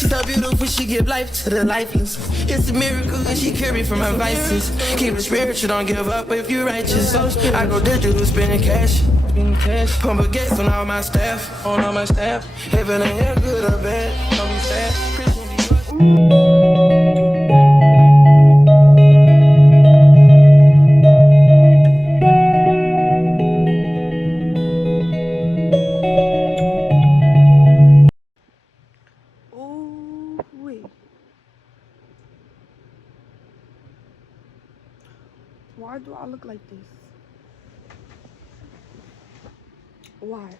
She's so beautiful, she give life to the lifeless. It's a miracle that she cured me from my vices. Keep it spiritual, don't give up if you're righteous. I go digital, spending cash. Pump baguettes on all my staff. If it ain't here, good or bad, don't be sad. Christian Ooh wee. Why do I look like this? Why?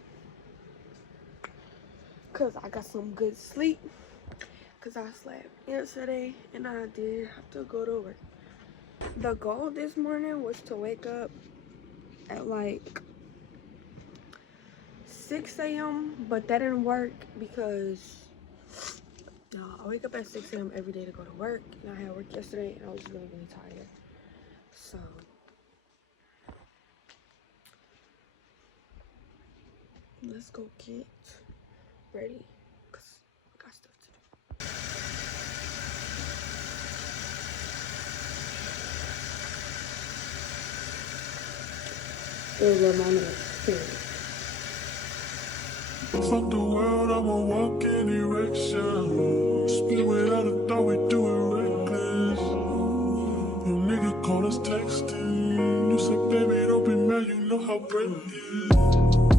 Cause I got some good sleep. Cause I slept yesterday and I did have to go to work. The goal this morning was to wake up at like 6 a.m. but that didn't work because I wake up at 6 a.m. every day to go to work, and I had work yesterday and I was really tired. So let's go get ready because I got stuff to do. It'll remind me of experience. Fuck the world, I'ma walk in erection. Spit without a thought, we do it reckless. Your nigga call us texting. You said, baby, don't be mad, you know how bread is.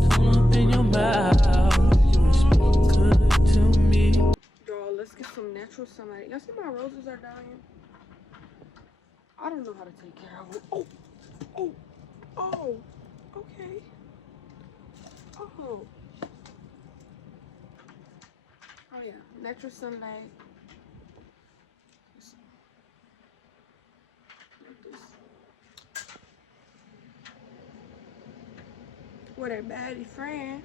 Come up in your mouth, you speak good to me. Y'all, let's get some natural sunlight. Y'all see my roses are dying? I don't know how to take care of it. Oh, okay. Oh yeah, natural sunlight. Like this. What a baddie friend.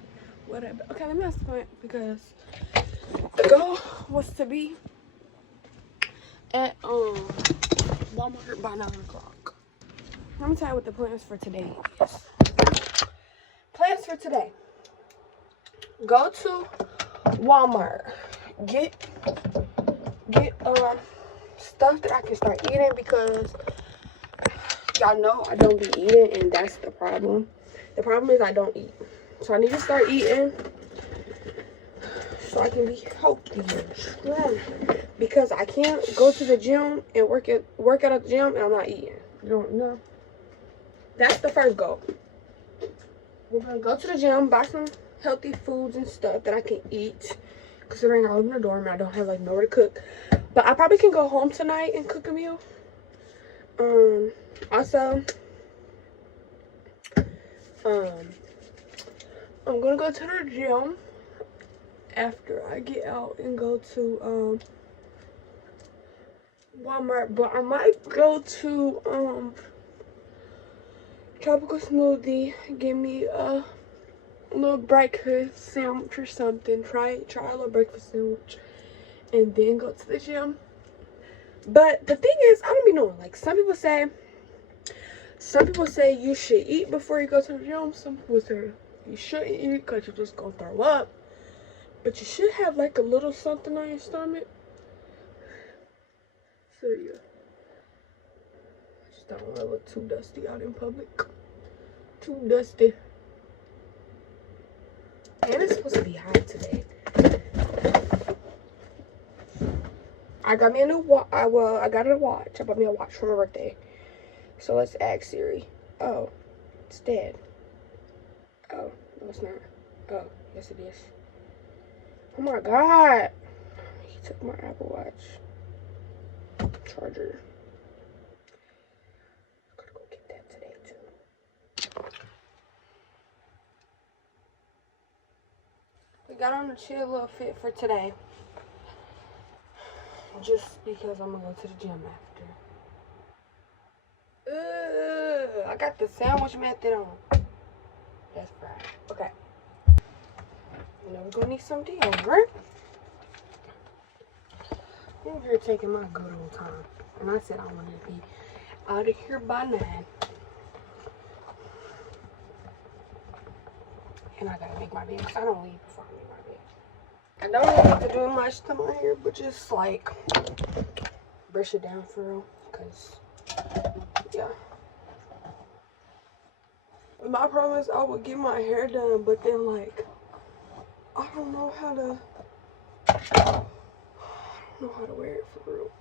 Okay, let me ask a point because the goal was to be at Walmart by 9 o'clock. Let me tell you what the plans for today is. Plans for today. Go to Walmart. Get stuff that I can start eating because y'all know I don't be eating and that's the problem. The problem is I don't eat. So I need to start eating so I can be healthy and strong. Because I can't go to the gym and work out at the gym and I'm not eating. You don't know. That's the first goal. We're gonna go to the gym, buy some healthy foods and stuff that I can eat. Considering I live in a dorm and I don't have like nowhere to cook. But I probably can go home tonight and cook a meal. Also, I'm gonna go to the gym after I get out and go to Walmart, but I might go to Tropical Smoothie, give me a little breakfast sandwich or something. Try a little breakfast sandwich and then go to the gym. But the thing is, I don't be knowing. Like some people say you should eat before you go to the gym. Some people say you shouldn't eat because you're just gonna throw up. But you should have like a little something on your stomach. So yeah. I just don't want to look too dusty out in public. Too dusty. And it's supposed to be hot today. I got me a new watch. I got a watch. I bought me a watch for my birthday. So let's ask Siri. Oh, it's dead. Oh, no it's not. Oh, yes it is. Oh my god. He took my Apple Watch charger. I gotta go get that today too. We got on a chill little fit for today. Just because I'm gonna go to the gym after. I got the sandwich method on. That's right. Okay. You know we're gonna need some deodorant. I'm over here taking my good old time. And I said I wanted to be out of here by 9. And I gotta make my bed because I don't leave before I make my bed. I don't really need to do much to my hair, but just like brush it down for real. Cause yeah. My problem is I would get my hair done, but then like I don't know how to wear it for real.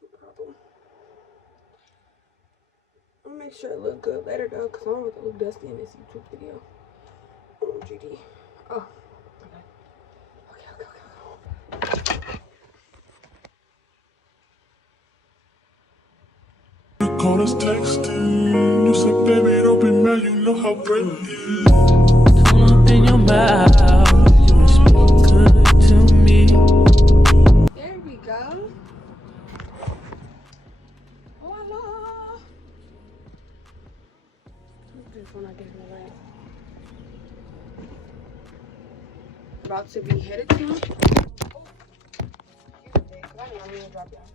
No problem. I'm gonna make sure it look good later though, cause I don't want to look dusty in this YouTube video. Oh, GD. Oh, okay. You call us texting. You said, baby, don't be mad. You know how Brent is. Don't open your mouth. You speak good to me. There we go. Voila. This one I get in the light. About to be headed to. Oh, excuse me, 'cause I didn't mean to drop y'all.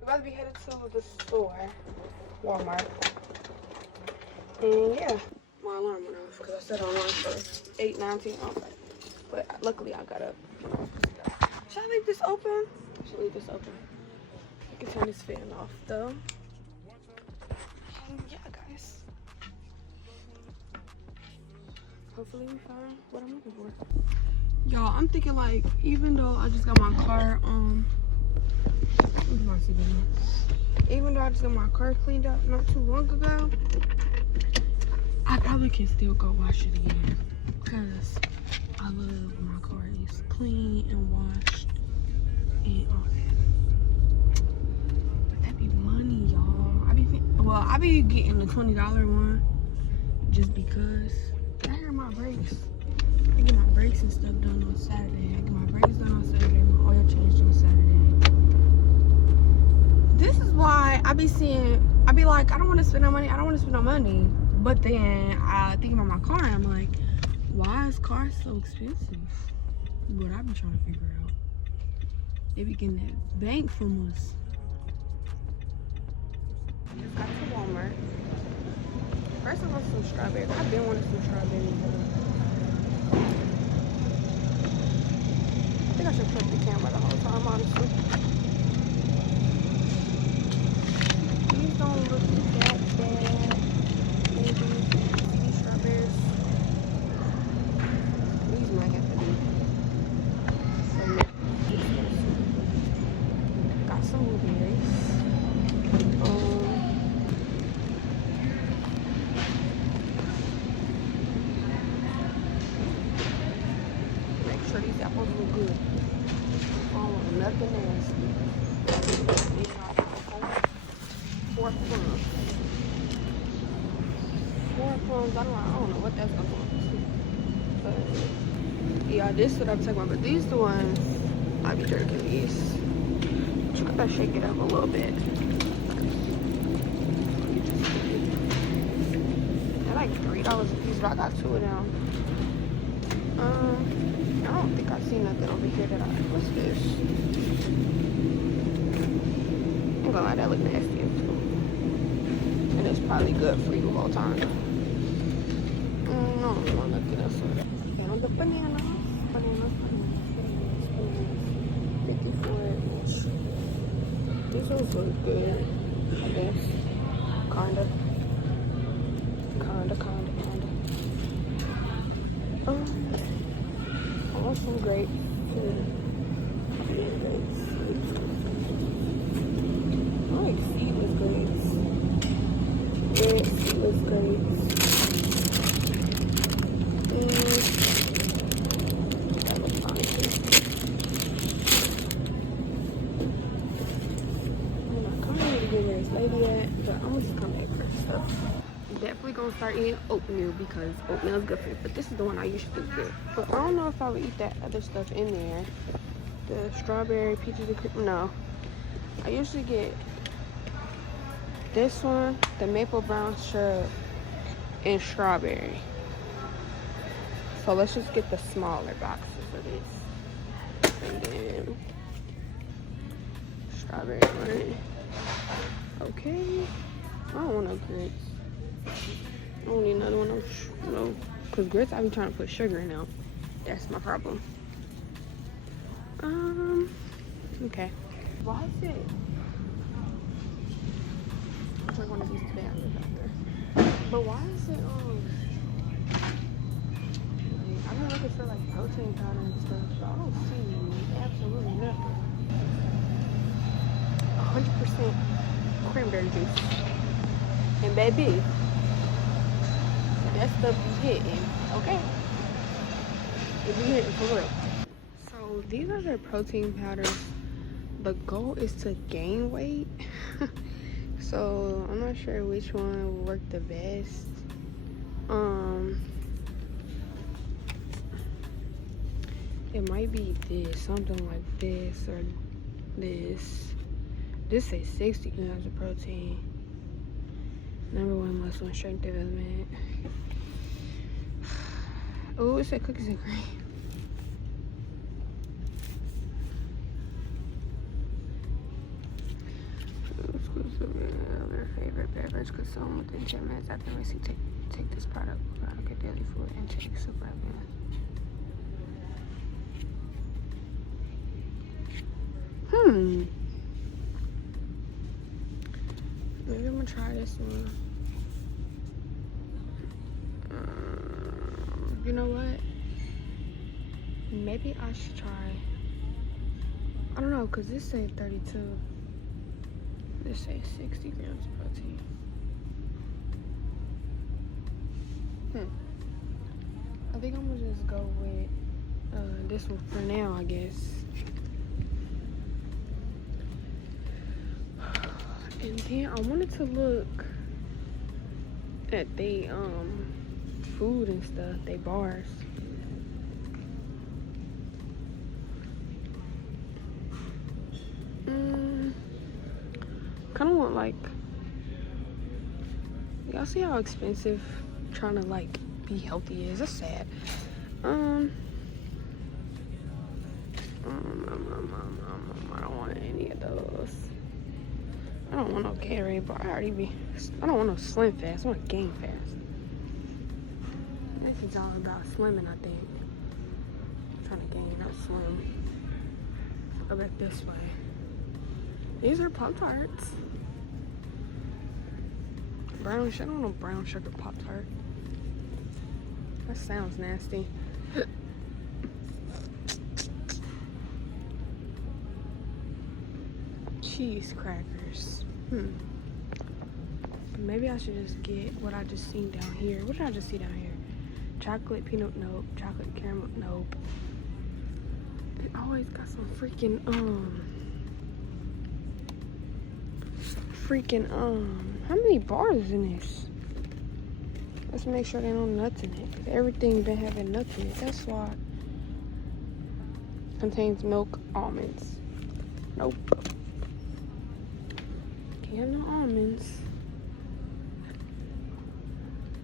We're about to be headed to the store, Walmart. And yeah, my alarm went off because I set an alarm for 8:19. Okay, but luckily I got up. Should I leave this open? I should leave this open. I can turn this fan off though. And yeah, guys. Hopefully we find what I'm looking for. Y'all, I'm thinking like, even though I just got my car, even though I just got my car cleaned up not too long ago, I probably can still go wash it again. Because I love when my car is clean and washed and all that. But that be money, y'all. I be getting the $20 one just because I hear my brakes. I get my brakes and stuff done on Saturday. I get my brakes done on Saturday, my oil changed on Saturday. This is why I be like, I don't want to spend no money. But then I think about my car and I'm like, why is cars so expensive? What I be trying to figure out. They be getting that bank from us. I just got to Walmart. First I want some strawberries. I've been wanting some strawberries. I think I should flip the camera the whole time, honestly. These don't look that bad. Maybe these strawberries. These might have to be. Got some blueberries. Make sure these apples look good. I don't want nothing nasty. These are four plums. 4 plums. I don't know what that's gonna be. But yeah, this is what I'm talking about. But these are the ones I be jerking these. Try to shake it up a little bit. They're like $3 a piece, but I got 2 of them. I don't think I've seen nothing over here that what's this? I'm gonna lie, that look nasty too. And it's probably good for you the whole time. I don't want nothing else over there. And the bananas. 54 each. These ones look good, I guess. Kinda. I want some grapes too. I like seedless grapes. Red seedless grapes. That looks fine too. I'm not coming to get where this lady at, but I'm gonna just come back for stuff. Definitely gonna start eating oatmeal because oatmeal is good for you. But this is the one I usually get. But I don't know if I would eat that other stuff in there. The strawberry, peaches and cream. No. I usually get this one, the maple brown syrup, and strawberry. So let's just get the smaller boxes of this. And then strawberry one. Okay. I don't want no grapes. don't need another one. No, because grits, I be trying to put sugar in now. That's my problem. Okay. Why is it? I'll drink one of these today. I'll live out there. But why is it, I've been looking for like protein powder and stuff, but I don't see absolutely nothing. 100% cranberry juice. And baby, that stuff be hitting, okay? It be hitting for real. So these are the protein powders. The goal is to gain weight. So I'm not sure which one will work the best. It might be this, something like this or this. This says 60 grams of protein. #1 muscle and strength development. Oh, it said cookies and cream. Their favorite beverage consumed within 10 minutes after racing. Take this product. Get daily food intake supplement. Maybe I'm gonna try this one. You know what? Maybe I should try. I don't know, cause this says 32. This says 60 grams of protein. I think I'm gonna just go with this one for now, I guess. And then I wanted to look at they food and stuff, they bars. Kind of want like, y'all see how expensive trying to like be healthy is? It's sad. I don't want any of those. I don't want no Gatorade bar. I don't want no Slim Fast. I want Gain Fast. This is all about slimming, I think. I'm trying to gain, not slim. Go back this way. These are Pop-Tarts. Brown sugar. I don't know brown sugar Pop-Tart. That sounds nasty. Cheese crackers. Maybe I should just get what I just seen down here. What did I just see down here? Chocolate peanut, nope. Chocolate caramel, nope. It always got some freaking how many bars is in this? Let's make sure there are no nuts in it. Everything been having nuts in it. That's why. Contains milk, almonds. Nope. Can't have no almonds.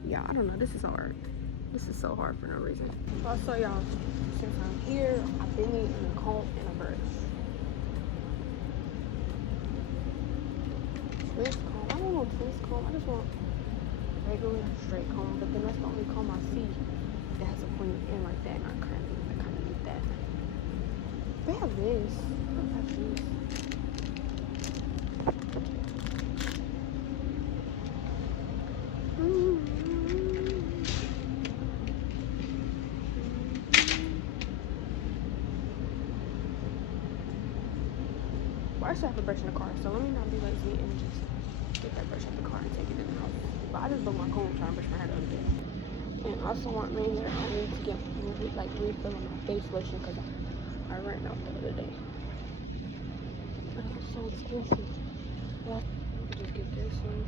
Yeah, I don't know. This is hard. This is so hard for no reason. So I'll show y'all. Since I'm here, I've been eating a comb and a brush. Twist comb. I don't want twist comb. I just want regular straight comb. But then that's the only comb I see that has a point in like that. And I kind of need that. They have this. I don't have this. Well, I still have a brush in the car, so let me not be lazy and just get that brush out the car and take it in the house. But I just broke my comb trying to brush my hair the other day. And I also want me that I need to get refilling my face lotion because I ran out the other day. But it was so expensive. Well, just get this one.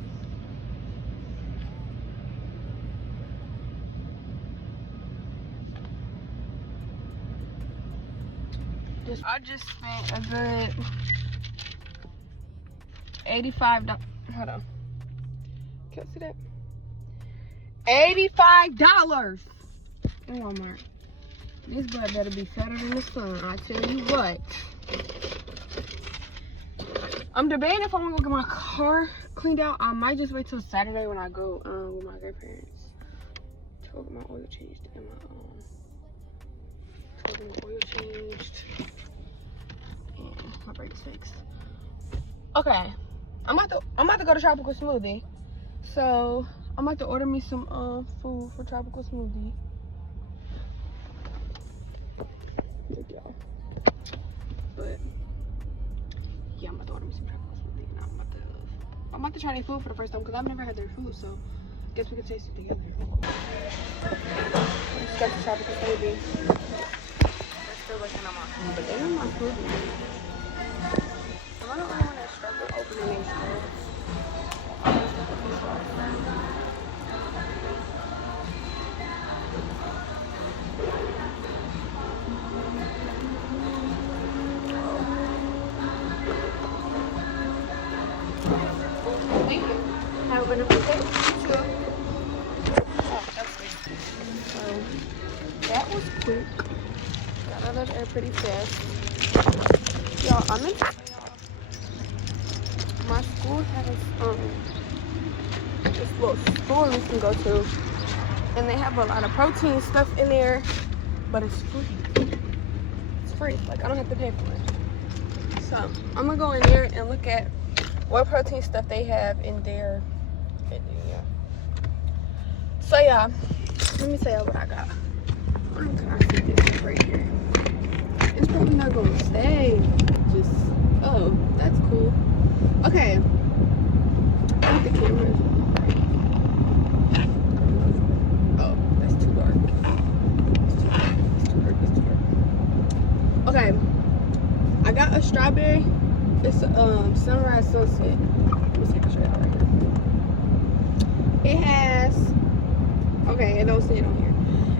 I just spent a good $85. Hold on. Can you see that? $85 in Walmart. This butt better be fatter than the sun. I tell you what. I'm debating if I want to go get my car cleaned out. I might just wait till Saturday when I go with my grandparents. go get my oil changed and my oil changed and my brakes fixed. Okay, I'm about to go to Tropical Smoothie. So I'm about to order me some food for Tropical Smoothie. Look, y'all. But yeah, I'm about to order me some Tropical Smoothie, and I'm about to try their food for the first time because I've never had their food. So I guess we can taste it together. Let's get the Tropical Smoothie. They're still looking at my food, but they know my food. Am I the only one that struggled opening these stores? Thank you. Have a wonderful day. You too. Oh, that's good. So that was quick. Got out of there pretty fast. Y'all, I'm in. My school has this little store we can go to, and they have a lot of protein stuff in there, but it's free. It's free. Like, I don't have to pay for it. So I'm gonna go in there and look at what protein stuff they have in there. Yeah. So yeah, let me tell you what I got. I'm gonna fit this right here. It's probably not gonna stay. Just, oh, that's cool. Okay. I think the camera is right. Oh, that's too dark. It's too dark. Okay. I got a strawberry. It's sunrise sunset. Let me see if I show y'all right here. It has, okay, it don't say it on here.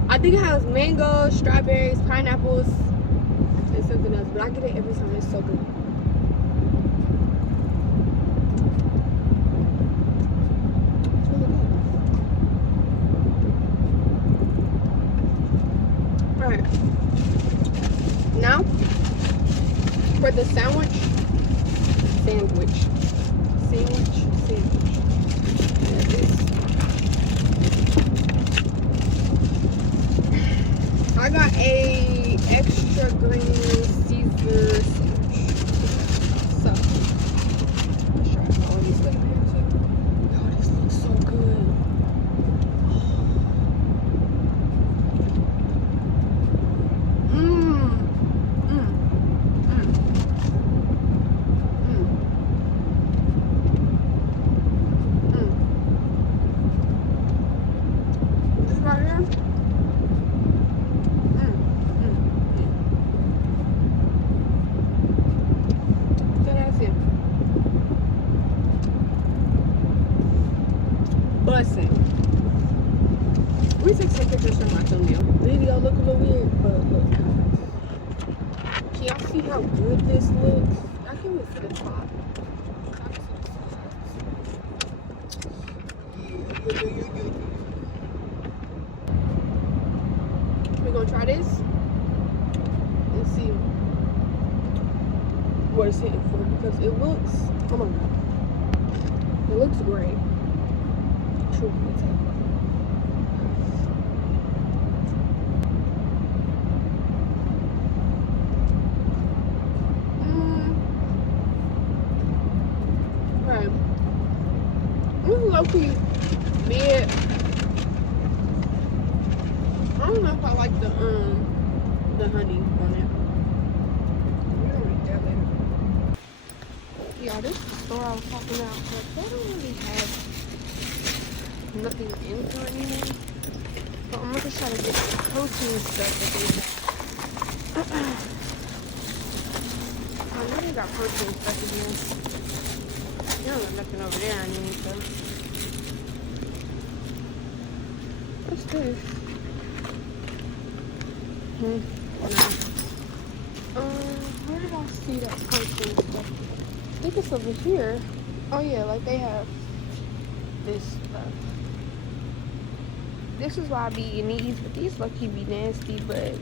I think it has mango, strawberries, pineapples, and something else. But I get it every time. It's so good. It's really good. Alright. Now, for the sandwich. I got a extra green Caesar sandwich. So, let's try all these stuff here too. Oh, this looks so good. This right here. Bussin'. We took some pictures from my thumbnail. Video look a little weird, but look. Can y'all see how good this looks? I can't wait for the top. We're gonna try this and see what it's hitting for because it looks, oh my god, it looks great. Right. This is low-key mid. I don't know if I like the honey on it. We don't eat that later. Yeah, this is the store I was talking about, but they don't really have nothing into it anymore. But I'm gonna try to get the protein stuff that they have. I know they got protein stuff in here. You don't got nothing over there I need, so. What's this? No. Where did I see that protein stuff? I think it's over here. Oh yeah, like they have this stuff. This is why I be eating these, but these lucky be nasty, but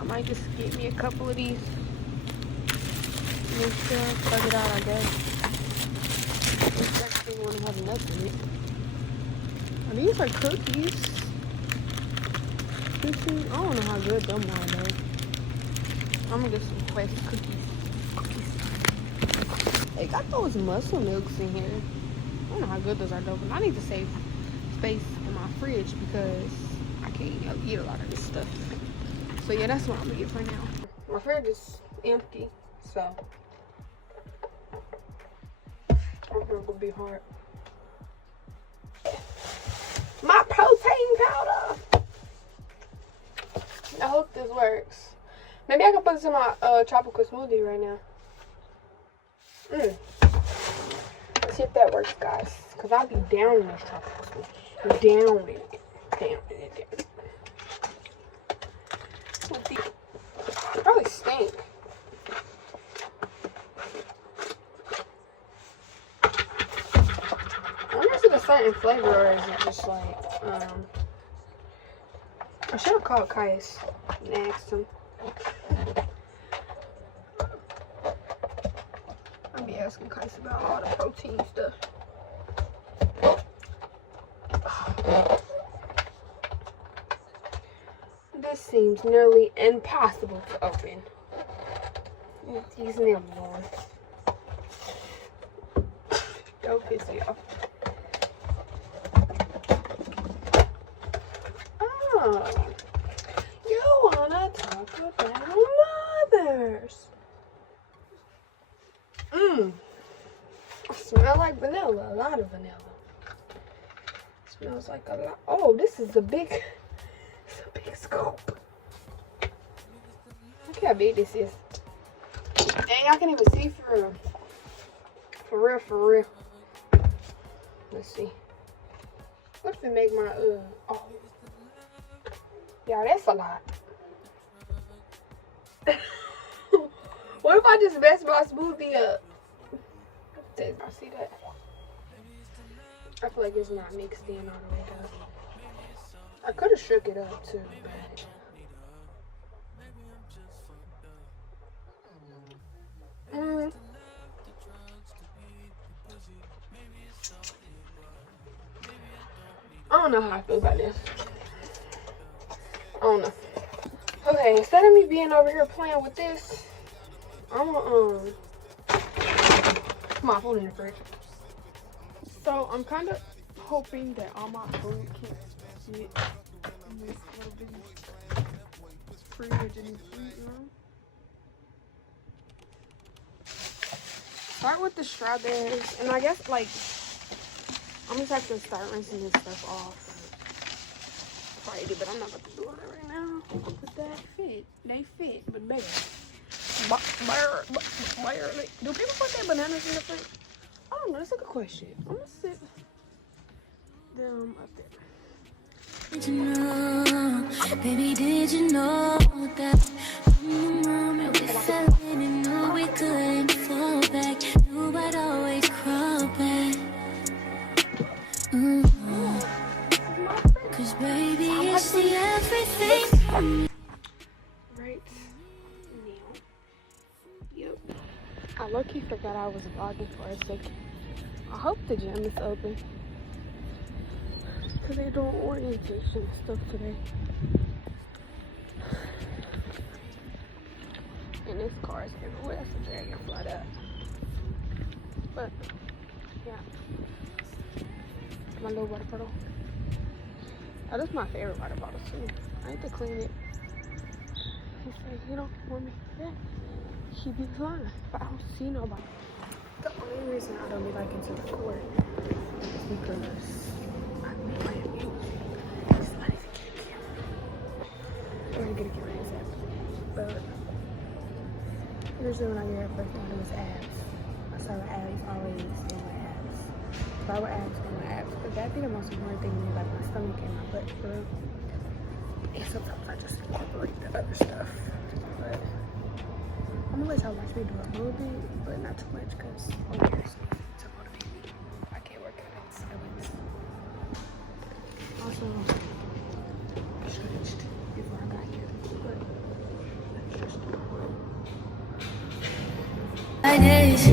I might just get me a couple of these. Make sure I plug it out, I guess. This next thing won't have enough in it. Oh, these are cookies. I don't know how good them are though. I'm gonna get some Quest cookies. They got those muscle milks in here. I don't know how good those are though, but I need to save space in my fridge because I can't eat a lot of this stuff. So yeah, that's what I'm gonna get for now. My fridge is empty, so I'm gonna be hard. My protein powder. I hope this works. Maybe I can put this in my tropical smoothie right now. Let's see if that works, guys. Because I'll be down in this tropical smoothie. Down in it. Probably stink. I wonder if it's a certain flavor or is it just like, I should have called Kais and asked him. I'll be asking Kais about all the protein stuff. This seems nearly impossible to open. These nails on. Don't piss me off. Oh, you wanna talk about mothers? Smell like vanilla, a lot of vanilla. Smells like a lot. Oh, this is a big scoop. Look how big this is. Dang, I can't even see for real. For real. Let's see. What if it make my oh. Yeah, that's a lot. What if I just mess my smoothie up? I see that. I feel like it's not mixed in all the way down. I could have shook it up too, but I don't know how I feel about this. I don't know. Okay, instead of me being over here playing with this, I'm gonna put my phone in the fridge. So I'm kind of hoping that all my food can fit in this little bitty fridge and food room. Start with the strawberries, and I guess like I'm just have to start rinsing this stuff off. Friday, but I'm not about to do it right now. But that fit. They fit, but bigger. Do people put their bananas in the fridge? I don't know. That's a good question. I'm gonna sit them up there. Did you know, baby, did you know that from the moment we fell in and knew we couldn't fall back, knew I'd always crawl back. Cause baby, it's the everything. Right now. Yep. I low-key forgot I was vlogging for a second. I hope the gym is open. Because they're doing orientation stuff today. And this car is everywhere. That's a dragonfly up. But, yeah. My little water bottle. Oh, that's my favorite water bottle too. I need to clean it. He said, you don't want me to that. He be lying, but I don't see nobody. The only reason I don't be liking to record is because I'm playing music. Somebody's getting a camera. We're gonna get a camera ASAP. But usually when I get here first, I do is abs. I start with abs, always in my abs. Start with abs and my abs. But that'd be the most important thing to me, like my stomach and my butt for real. And sometimes I just incorporate the other stuff. But I'm gonna let y'all watch me do a little bit, but not too much because there's to motivate me. I can't work out in silence. Also, I stretched before I got here, but that's just Like days,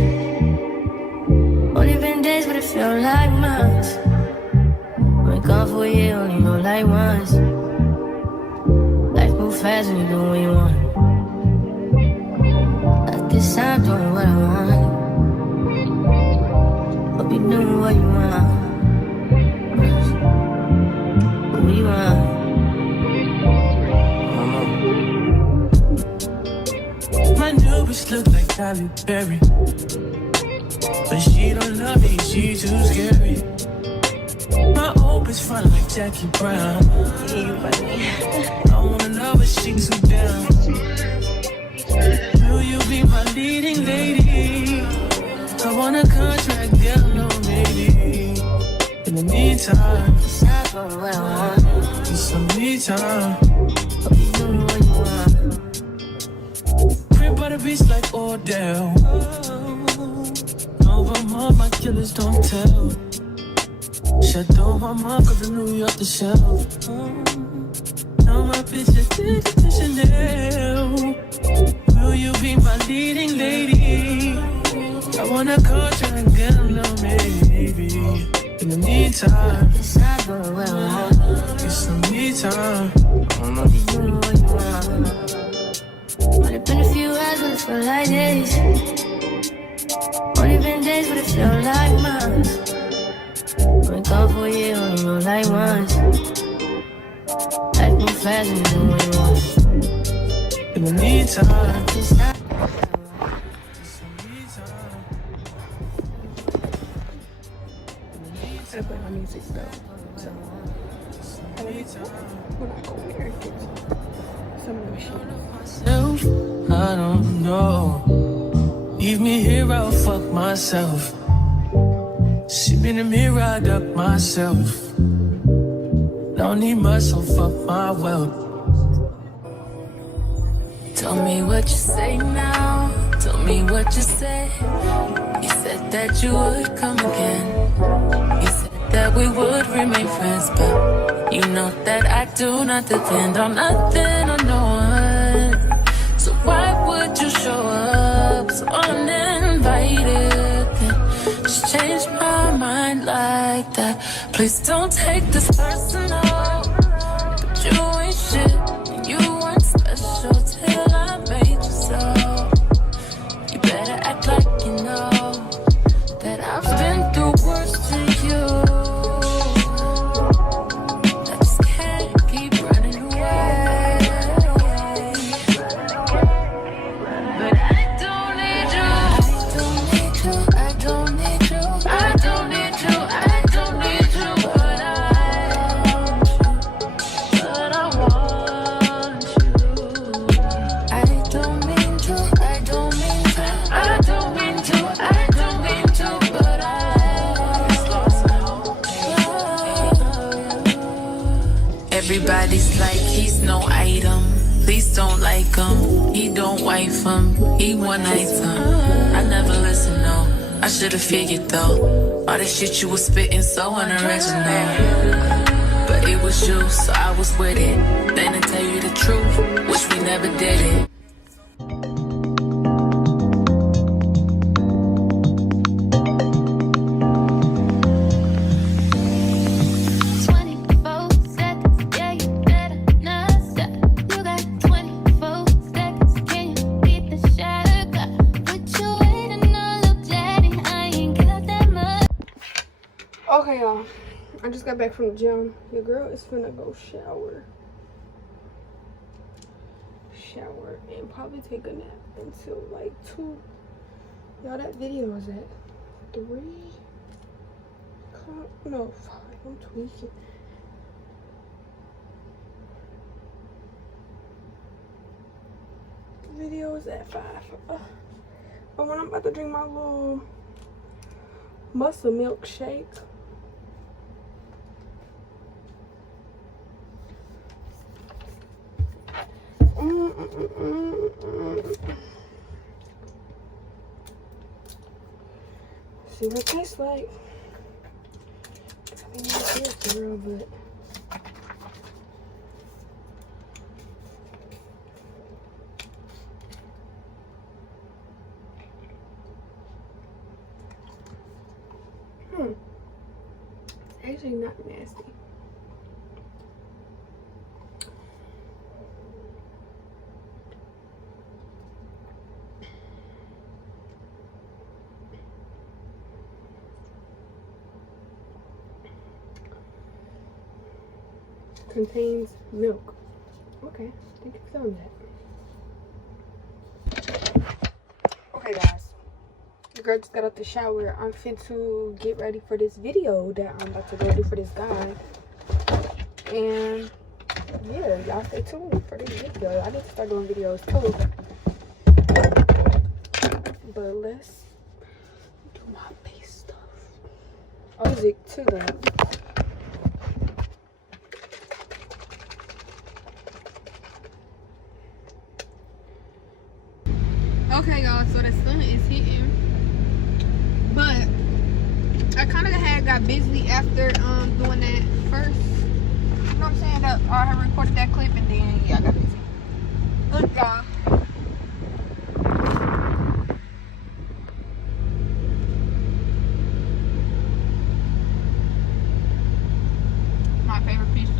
only been days, but it felt like months. Been gone for a year, only know like once. fast when you do what you want. At this time, doing what I want. Hope you doing what you want. What you want? My new bitch look like Halle Berry, but she don't love me, she too scary. My old bitch fun like Jackie Brown. I wanna love her, she too down. Will you be my leading lady? I want a contract, girl, no maybe. In the meantime, Decide for what I want. it's some me time. Hope you doing what you want. Crib by the beach like Odell. Over all my killers don't tell. Shadow my mom cause I New York the shelf. Now my bitch is taking to Chanel. Will you be my leading lady? I want a contract, girl, no maybe. In the meantime, Decide for what I want. it's some me time. Hope you doing what you want. Only been a few hours, but it feel like days. Only been days, but it feel like months. Been gone for a year, only know like once. Life move fast and you do what you want. In the meantime, Decide. I play my music though, so when I go there, it gets some of the shit. myself, I don't know. Leave me here, I'll fuck myself. See me in the mirror, I duck myself. Don't need much, so fuck my wealth. Tell me what you say now. Tell me what you say. You said that you would come again. You said that we would remain friends, but you know that I do not depend on nothing or no one. So why would you show up so uninvited? Then just change my mind like that. Please don't take this personal. But you ain't shit. You weren't special till I made you so. You better act like you know that I've been through worse to you. I just can't keep running away. But I don't need you. I don't need you. I don't need you. I don't need you. I don't need you. But I want you. I don't mean to. I don't mean to. I don't mean to. I don't mean to. But I lost Everybody's like he's no item. Please don't like him. He don't wife him. He one item. I never listen, no. I should've figured though. All the shit you was spitting so unoriginal. But it was you, so I was with it. Then to tell you the truth, wish we never did it. Okay, y'all. I just got back from the gym. Your girl is finna go shower. And probably take a nap until like 2. Y'all, that video is at 3 o'clock. No, 5. I'm tweaking. The video is at 5. But when I'm about to drink my little muscle milkshake. See what it tastes like. I mean, it's real, but actually not nasty. contains milk. Okay, thank you for telling me that. Okay, guys. The girl just got out the shower. I'm fin to get ready for this video that I'm about to go do for this guy. And yeah, y'all stay tuned for this video. I need to start doing videos too. But let's do my face stuff. Music too though. Okay, y'all, so the sun is hitting, but I kind of got busy after doing that first. You know what I'm saying? That I had recorded that clip and then yeah, I got busy. Look, y'all. My favorite pizza.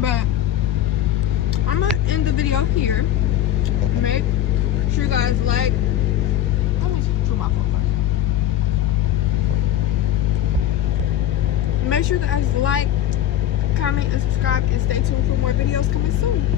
But I'm gonna end the video here. Make sure you guys like. Let me do my phone first. Make sure you guys like, comment, and subscribe, and stay tuned for more videos coming soon.